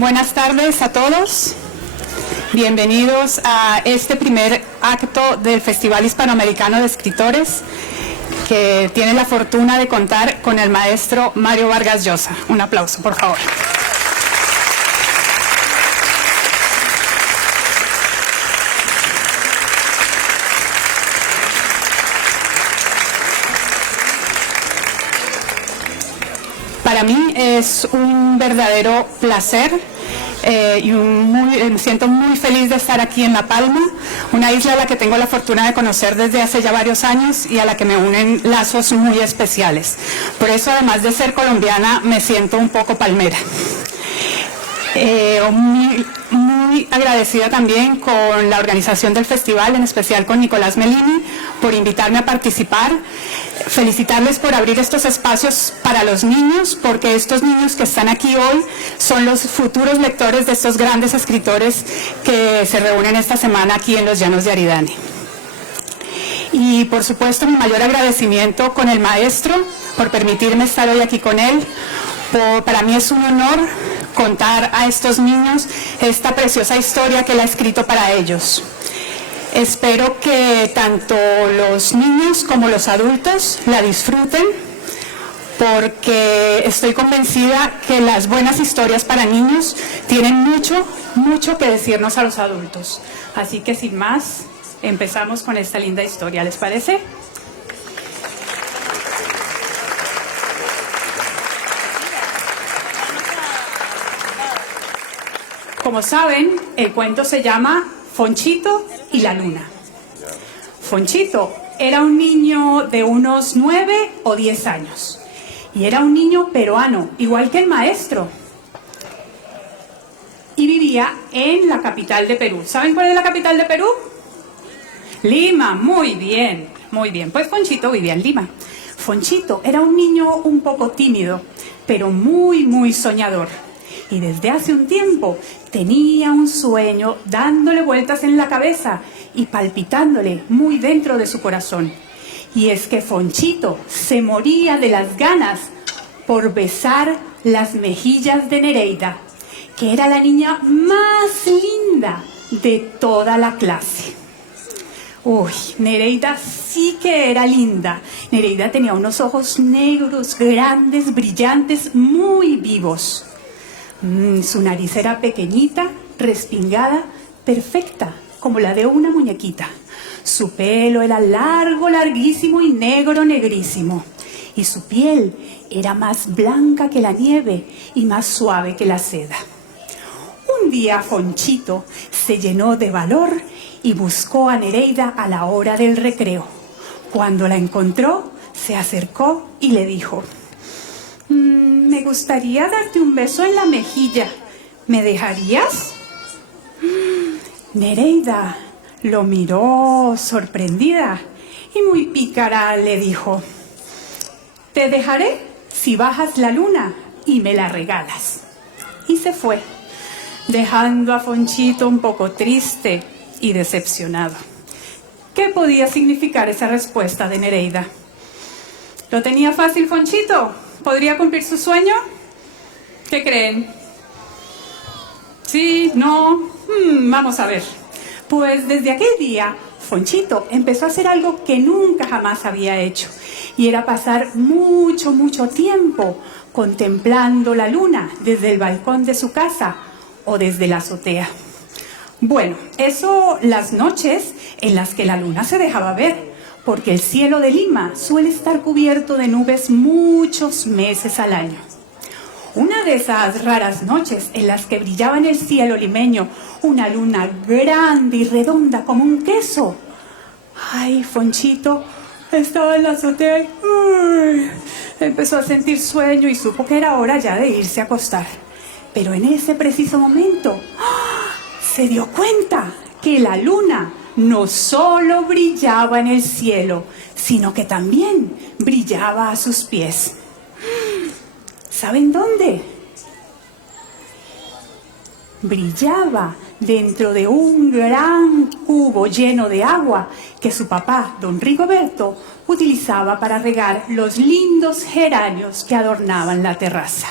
Buenas tardes a todos. Bienvenidos a este primer acto del Festival Hispanoamericano de Escritores, que tiene la fortuna de contar con el maestro Mario Vargas Llosa. Un aplauso, por favor. Para mí es un verdadero placer y me siento muy feliz de estar aquí en La Palma, una isla a la que tengo la fortuna de conocer desde hace ya varios años y a la que me unen lazos muy especiales. Por eso, además de ser colombiana, me siento un poco palmera. Muy agradecida también con la organización del festival, en especial con Nicolás Melini, por invitarme a participar. Felicitarles por abrir estos espacios para los niños, porque estos niños que están aquí hoy son los futuros lectores de estos grandes escritores que se reúnen esta semana aquí en los Llanos de Aridane. Y por supuesto mi mayor agradecimiento con el maestro por permitirme estar hoy aquí con él. Para mí es un honor contar a estos niños esta preciosa historia que él ha escrito para ellos. Espero que tanto los niños como los adultos la disfruten, porque estoy convencida que las buenas historias para niños tienen mucho que decirnos a los adultos. Así que sin más, empezamos con esta linda historia, ¿les parece? Como saben, el cuento se llama Fonchito y la Luna. Fonchito era un niño de unos 9 o 10 años y era un niño peruano, igual que el maestro, y vivía en la capital de Perú. ¿Saben cuál es la capital de Perú? Lima. Muy bien, pues Fonchito vivía en Lima. Fonchito era un niño un poco tímido, pero muy soñador. Y desde hace un tiempo tenía un sueño dándole vueltas en la cabeza y palpitándole muy dentro de su corazón. Y es que Fonchito se moría de las ganas por besar las mejillas de Nereida, que era la niña más linda de toda la clase. Uy, Nereida sí que era linda. Nereida tenía unos ojos negros, grandes, brillantes, muy vivos. Su nariz era pequeñita, respingada, perfecta, como la de una muñequita. Su pelo era largo, larguísimo y negro, negrísimo. Y su piel era más blanca que la nieve y más suave que la seda. Un día Fonchito se llenó de valor y buscó a Nereida a la hora del recreo. Cuando la encontró, se acercó y le dijo: me gustaría darte un beso en la mejilla. ¿Me dejarías? Nereida lo miró sorprendida y muy pícara le dijo: te dejaré si bajas la luna y me la regalas. Y se fue, dejando a Fonchito un poco triste y decepcionado. ¿Qué podía significar esa respuesta de Nereida? ¿Lo tenía fácil Fonchito? ¿Podría cumplir su sueño? ¿Qué creen? ¿Sí? ¿No? Vamos a ver. Pues desde aquel día, Fonchito empezó a hacer algo que nunca jamás había hecho. Y era pasar mucho tiempo contemplando la luna desde el balcón de su casa o desde la azotea. Bueno, eso las noches en las que la luna se dejaba ver, porque el cielo de Lima suele estar cubierto de nubes muchos meses al año. Una de esas raras noches en las que brillaba en el cielo limeño una luna grande y redonda como un queso. Ay, Fonchito estaba en la azotea y empezó a sentir sueño y supo que era hora ya de irse a acostar. Pero en ese preciso momento se dio cuenta que la luna no solo brillaba en el cielo, sino que también brillaba a sus pies. ¿Saben dónde? Brillaba dentro de un gran cubo lleno de agua que su papá, don Rigoberto, utilizaba para regar los lindos geranios que adornaban la terraza.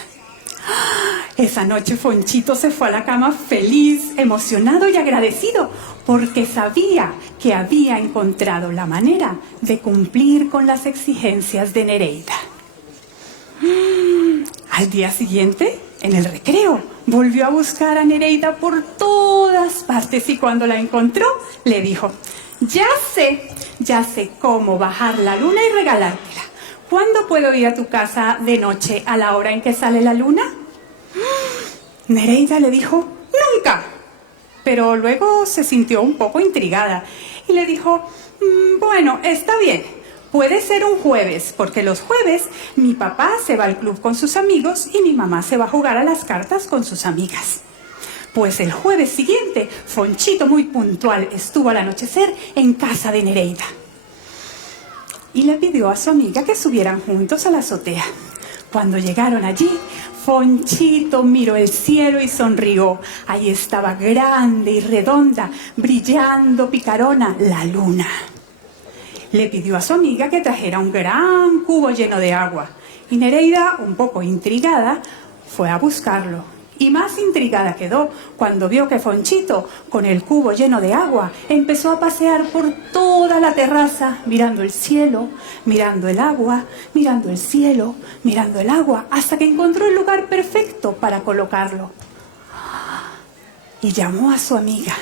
Esa noche Fonchito se fue a la cama feliz, emocionado y agradecido, porque sabía que había encontrado la manera de cumplir con las exigencias de Nereida. Al día siguiente, en el recreo, volvió a buscar a Nereida por todas partes y cuando la encontró, le dijo: ya sé cómo bajar la luna y regalártela. ¿Cuándo puedo ir a tu casa de noche a la hora en que sale la luna? Nereida le dijo: nunca. Pero luego se sintió un poco intrigada y le dijo: bueno, está bien. Puede ser un jueves, porque los jueves mi papá se va al club con sus amigos y mi mamá se va a jugar a las cartas con sus amigas. Pues el jueves siguiente, Fonchito muy puntual estuvo al anochecer en casa de Nereida. Y le pidió a su amiga que subieran juntos a la azotea. Cuando llegaron allí, Fonchito miró el cielo y sonrió. Ahí estaba grande y redonda, brillando picarona, la luna. Le pidió a su amiga que trajera un gran cubo lleno de agua. Y Nereida, un poco intrigada, fue a buscarlo. Y más intrigada quedó cuando vio que Fonchito, con el cubo lleno de agua, empezó a pasear por toda la terraza, mirando el cielo, mirando el agua, mirando el cielo, mirando el agua, hasta que encontró el lugar perfecto para colocarlo. Y llamó a su amiga,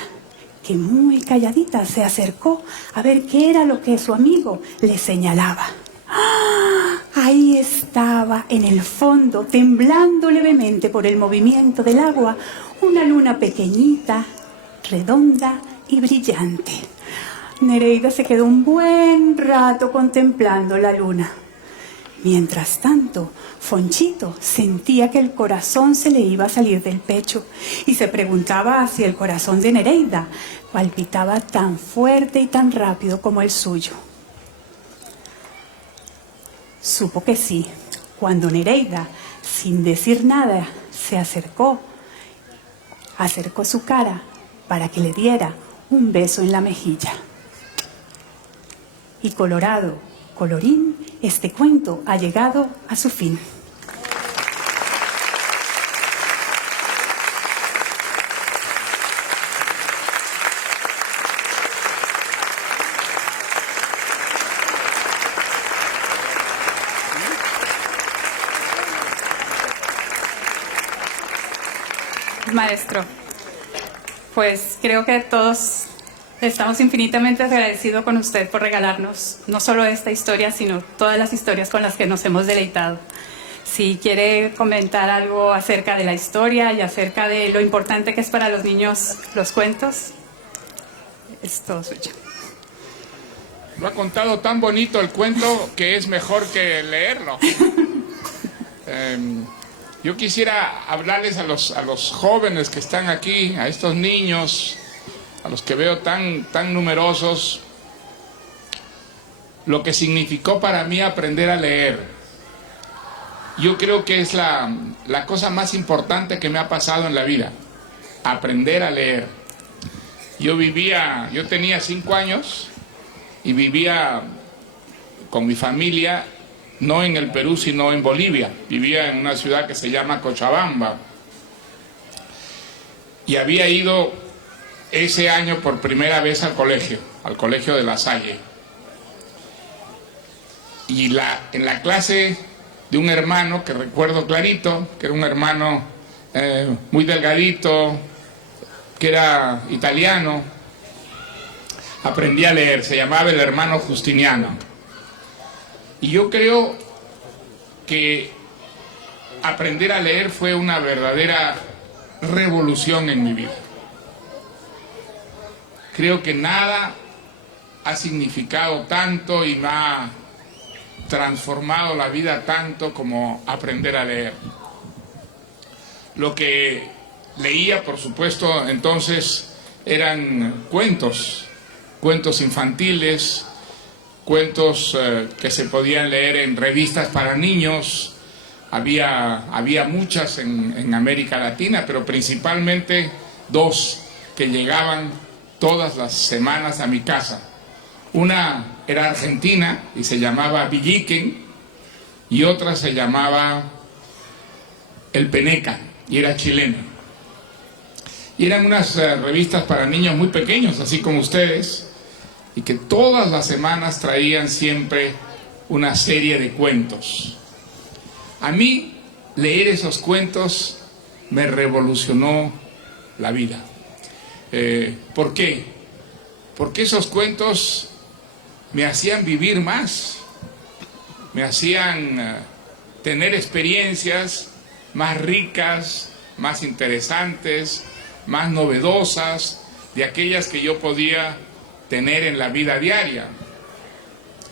que muy calladita se acercó a ver qué era lo que su amigo le señalaba. Ahí estaba, en el fondo, temblando levemente por el movimiento del agua, una luna pequeñita, redonda y brillante. Nereida se quedó un buen rato contemplando la luna. Mientras tanto, Fonchito sentía que el corazón se le iba a salir del pecho y se preguntaba si el corazón de Nereida palpitaba tan fuerte y tan rápido como el suyo. Supo que sí, cuando Nereida, sin decir nada, se acercó su cara para que le diera un beso en la mejilla. Y colorado, colorín, este cuento ha llegado a su fin. Maestro, pues creo que todos estamos infinitamente agradecidos con usted por regalarnos no solo esta historia, sino todas las historias con las que nos hemos deleitado. Si quiere comentar algo acerca de la historia y acerca de lo importante que es para los niños los cuentos, es todo suyo. Lo ha contado tan bonito el cuento que es mejor que leerlo. Yo quisiera hablarles a los jóvenes que están aquí, a estos niños, a los que veo tan numerosos, lo que significó para mí aprender a leer. Yo creo que es la cosa más importante que me ha pasado en la vida, aprender a leer. Yo tenía 5 años y vivía con mi familia, no en el Perú, sino en Bolivia. Vivía en una ciudad que se llama Cochabamba. Y había ido ese año por primera vez al colegio de La Salle. Y en la clase de un hermano que recuerdo clarito, que era un hermano muy delgadito, que era italiano, aprendí a leer, se llamaba el hermano Justiniano. Y yo creo que aprender a leer fue una verdadera revolución en mi vida. Creo que nada ha significado tanto y me ha transformado la vida tanto como aprender a leer. Lo que leía, por supuesto, entonces eran cuentos infantiles, cuentos que se podían leer en revistas para niños. Había muchas en América Latina, pero principalmente 2 que llegaban todas las semanas a mi casa. Una era argentina y se llamaba Villiquen, y otra se llamaba El Peneca, y era chilena. Y eran unas revistas para niños muy pequeños, así como ustedes, y que todas las semanas traían siempre una serie de cuentos. A mí, leer esos cuentos me revolucionó la vida. ¿Por qué? Porque esos cuentos me hacían vivir más, me hacían tener experiencias más ricas, más interesantes, más novedosas de aquellas que yo podía tener en la vida diaria.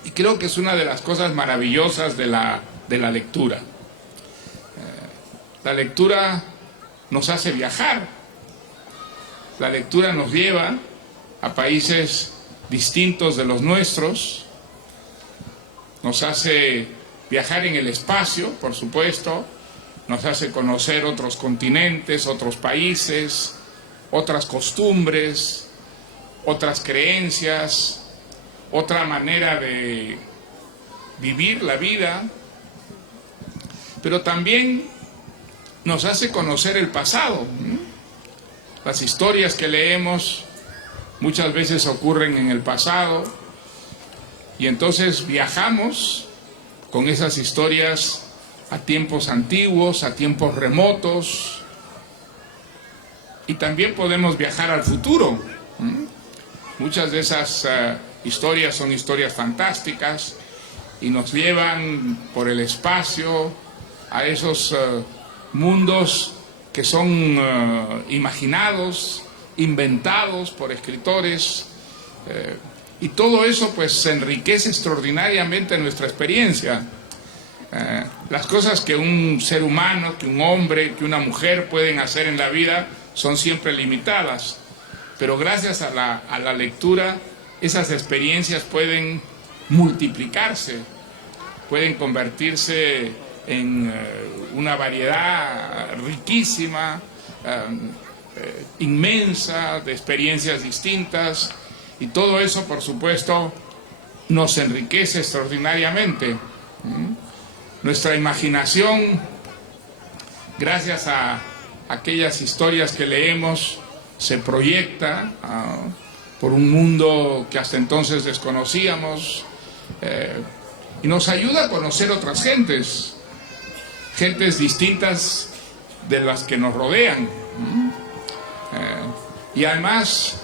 Y creo que es una de las cosas maravillosas de la lectura. La lectura nos hace viajar, la lectura nos lleva a países distintos de los nuestros, nos hace viajar en el espacio, por supuesto, nos hace conocer otros continentes, otros países, otras costumbres, otras creencias, otra manera de vivir la vida, pero también nos hace conocer el pasado. Las historias que leemos muchas veces ocurren en el pasado y entonces viajamos con esas historias a tiempos antiguos, a tiempos remotos, y también podemos viajar al futuro. Muchas de esas historias son historias fantásticas y nos llevan por el espacio a esos mundos que son imaginados, inventados por escritores, y todo eso pues enriquece extraordinariamente nuestra experiencia. Las cosas que un ser humano, que un hombre, que una mujer pueden hacer en la vida son siempre limitadas, pero gracias a la lectura esas experiencias pueden multiplicarse, pueden convertirse en una variedad riquísima, inmensa de experiencias distintas, y todo eso por supuesto nos enriquece extraordinariamente. Nuestra imaginación, gracias a aquellas historias que leemos, se proyecta por un mundo que hasta entonces desconocíamos, y nos ayuda a conocer otras gentes distintas de las que nos rodean, y además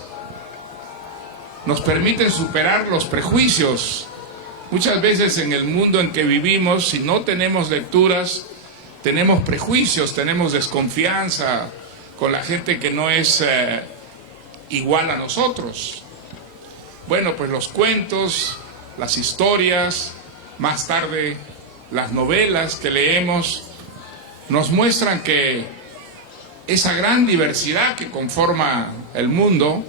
nos permiten superar los prejuicios. Muchas veces en el mundo en que vivimos, si no tenemos lecturas, tenemos prejuicios, tenemos desconfianza con la gente que no es igual a nosotros. Bueno, pues los cuentos, las historias, más tarde las novelas que leemos, nos muestran que esa gran diversidad que conforma el mundo,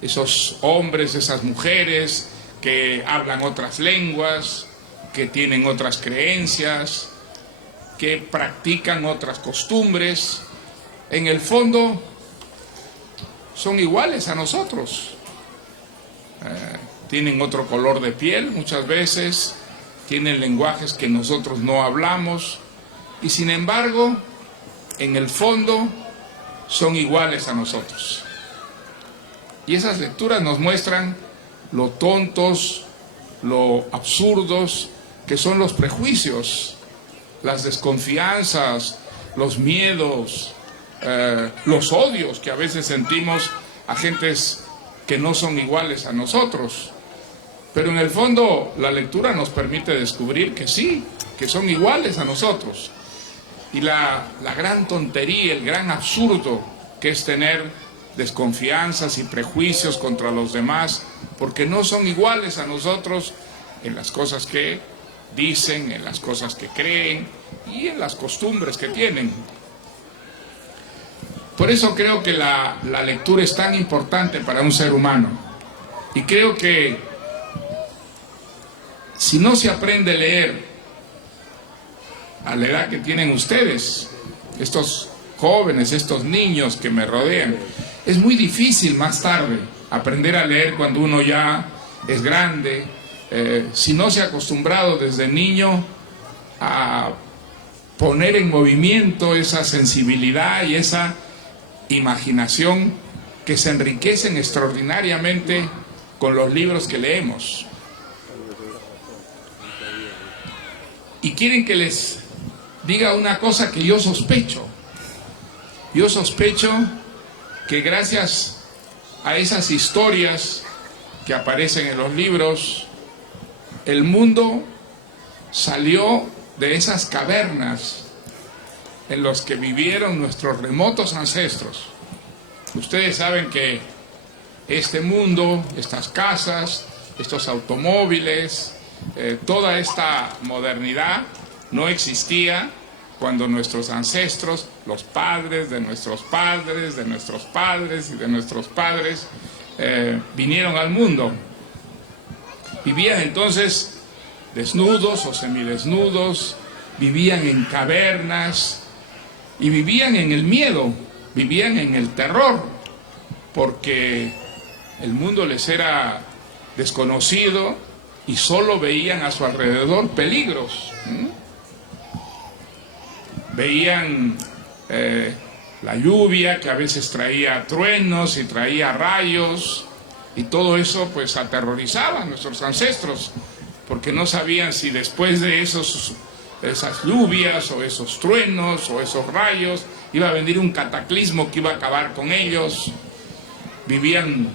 esos hombres, esas mujeres que hablan otras lenguas, que tienen otras creencias, que practican otras costumbres, en el fondo son iguales a nosotros. Tienen otro color de piel muchas veces, tienen lenguajes que nosotros no hablamos, y sin embargo, en el fondo, son iguales a nosotros. Y esas lecturas nos muestran lo tontos, lo absurdos que son los prejuicios, las desconfianzas, los miedos, los odios que a veces sentimos a gentes que no son iguales a nosotros. Pero en el fondo la lectura nos permite descubrir que sí, que son iguales a nosotros. Y la gran tontería, el gran absurdo que es tener desconfianzas y prejuicios contra los demás, porque no son iguales a nosotros en las cosas que dicen, en las cosas que creen y en las costumbres que tienen. Por eso creo que la lectura es tan importante para un ser humano. Y creo que si no se aprende a leer a la edad que tienen ustedes, estos jóvenes, estos niños que me rodean, es muy difícil más tarde aprender a leer cuando uno ya es grande, si no se ha acostumbrado desde niño a poner en movimiento esa sensibilidad y esa imaginación que se enriquecen extraordinariamente con los libros que leemos. Y quieren que les diga una cosa que yo sospecho. Yo sospecho que gracias a esas historias que aparecen en los libros, el mundo salió de esas cavernas en las que vivieron nuestros remotos ancestros. Ustedes saben que este mundo, estas casas, estos automóviles, toda esta modernidad no existía cuando nuestros ancestros, los padres de nuestros padres, de nuestros padres y de nuestros padres, vinieron al mundo. Vivían entonces desnudos o semidesnudos, vivían en cavernas y vivían en el miedo, vivían en el terror, porque el mundo les era desconocido y solo veían a su alrededor peligros. Veían la lluvia que a veces traía truenos y traía rayos, y todo eso pues aterrorizaba a nuestros ancestros, porque no sabían si después de esas lluvias o esos truenos o esos rayos iba a venir un cataclismo que iba a acabar con ellos. Vivían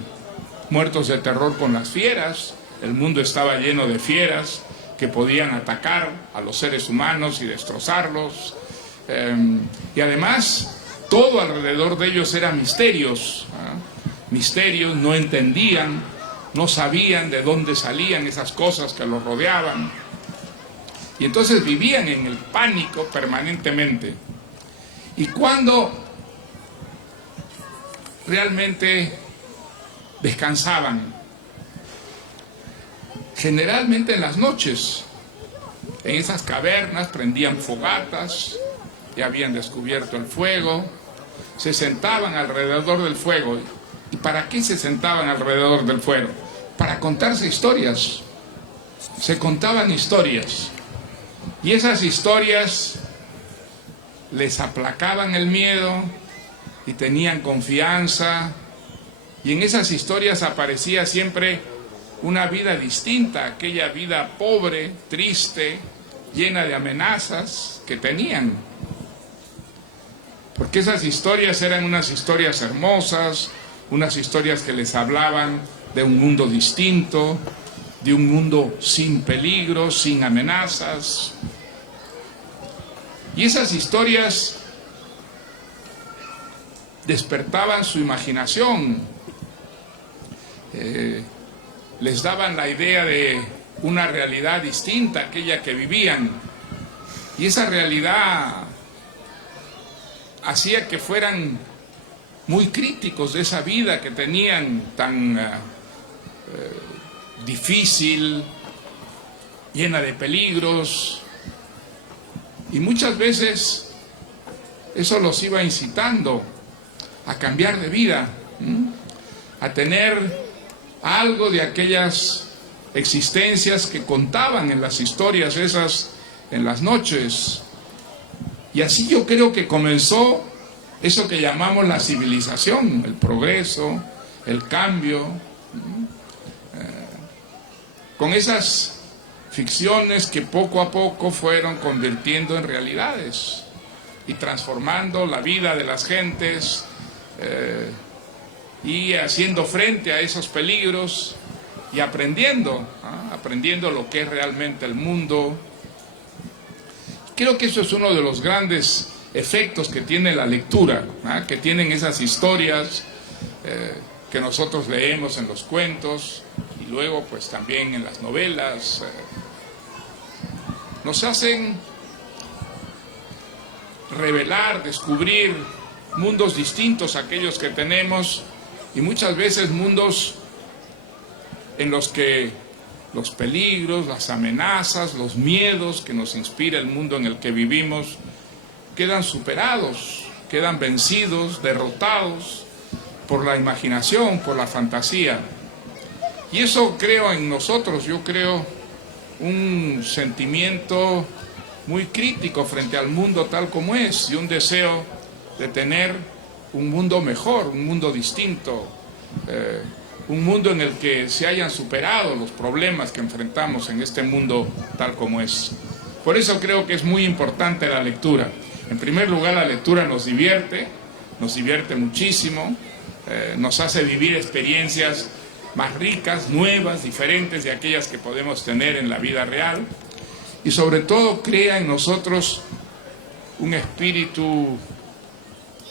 muertos de terror con las fieras. El mundo estaba lleno de fieras que podían atacar a los seres humanos y destrozarlos. Y además, todo alrededor de ellos eran misterios. Misterios, no entendían, no sabían de dónde salían esas cosas que los rodeaban. Y entonces vivían en el pánico permanentemente. Y cuando realmente descansaban, generalmente en las noches, en esas cavernas prendían fogatas, ya habían descubierto el fuego, se sentaban alrededor del fuego. ¿Y para qué se sentaban alrededor del fuego? Para contarse historias. Se contaban historias. Y esas historias les aplacaban el miedo y tenían confianza. Y en esas historias aparecía siempre una vida distinta, aquella vida pobre, triste, llena de amenazas que tenían. Porque esas historias eran unas historias hermosas, unas historias que les hablaban de un mundo distinto, de un mundo sin peligro, sin amenazas. Y esas historias despertaban su imaginación, les daban la idea de una realidad distinta a aquella que vivían. Y esa realidad hacía que fueran muy críticos de esa vida que tenían tan difícil, llena de peligros, y muchas veces eso los iba incitando a cambiar de vida, a tener algo de aquellas existencias que contaban en las historias esas en las noches. Y así yo creo que comenzó eso que llamamos la civilización, el progreso, el cambio, con esas ficciones que poco a poco fueron convirtiendo en realidades y transformando la vida de las gentes, y haciendo frente a esos peligros y aprendiendo lo que es realmente el mundo. Creo que eso es uno de los grandes efectos que tiene la lectura, que tienen esas historias que nosotros leemos en los cuentos y luego pues también en las novelas. Nos hacen revelar, descubrir mundos distintos a aquellos que tenemos, y muchas veces mundos en los que los peligros, las amenazas, los miedos que nos inspira el mundo en el que vivimos quedan superados, quedan vencidos, derrotados por la imaginación, por la fantasía. Y eso creo en nosotros, yo creo un sentimiento muy crítico frente al mundo tal como es y un deseo de tener un mundo mejor, un mundo distinto, un mundo en el que se hayan superado los problemas que enfrentamos en este mundo tal como es. Por eso creo que es muy importante la lectura. En primer lugar, la lectura nos divierte muchísimo, nos hace vivir experiencias más ricas, nuevas, diferentes de aquellas que podemos tener en la vida real, y sobre todo crea en nosotros un espíritu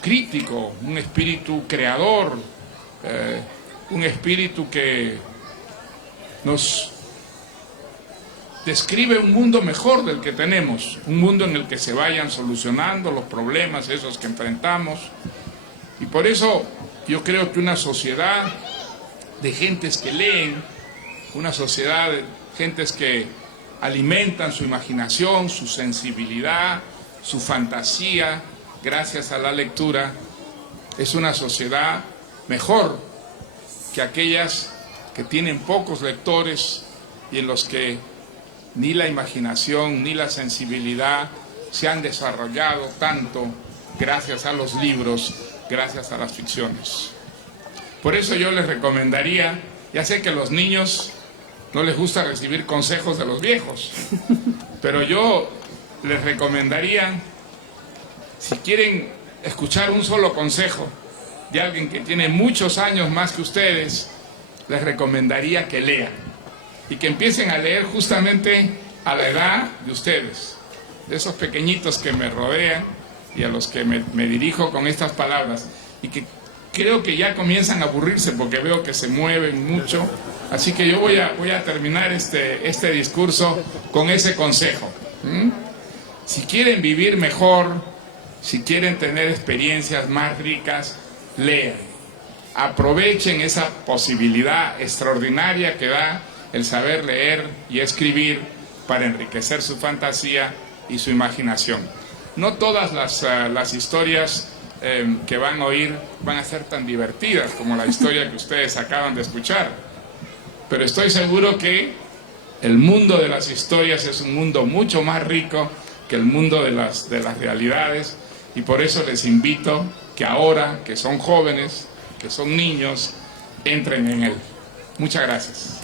crítico, un espíritu creador, un espíritu que nos describe un mundo mejor del que tenemos, un mundo en el que se vayan solucionando los problemas esos que enfrentamos. Y por eso yo creo que una sociedad de gentes que leen, una sociedad de gentes que alimentan su imaginación, su sensibilidad, su fantasía, gracias a la lectura, es una sociedad mejor que aquellas que tienen pocos lectores y en los que ni la imaginación ni la sensibilidad se han desarrollado tanto gracias a los libros, gracias a las ficciones. Por eso yo les recomendaría, ya sé que a los niños no les gusta recibir consejos de los viejos, pero yo les recomendaría, si quieren escuchar un solo consejo de alguien que tiene muchos años más que ustedes, les recomendaría que lean y que empiecen a leer justamente a la edad de ustedes, de esos pequeñitos que me rodean y a los que me dirijo con estas palabras, y que creo que ya comienzan a aburrirse porque veo que se mueven mucho, así que yo voy a terminar este discurso con ese consejo. Si quieren vivir mejor, si quieren tener experiencias más ricas, lean. Aprovechen esa posibilidad extraordinaria que da el saber leer y escribir para enriquecer su fantasía y su imaginación. No todas las historias que van a oír van a ser tan divertidas como la historia que ustedes acaban de escuchar, pero estoy seguro que el mundo de las historias es un mundo mucho más rico que el mundo de las realidades, y por eso les invito que ahora que son jóvenes, que son niños, entren en él. Muchas gracias.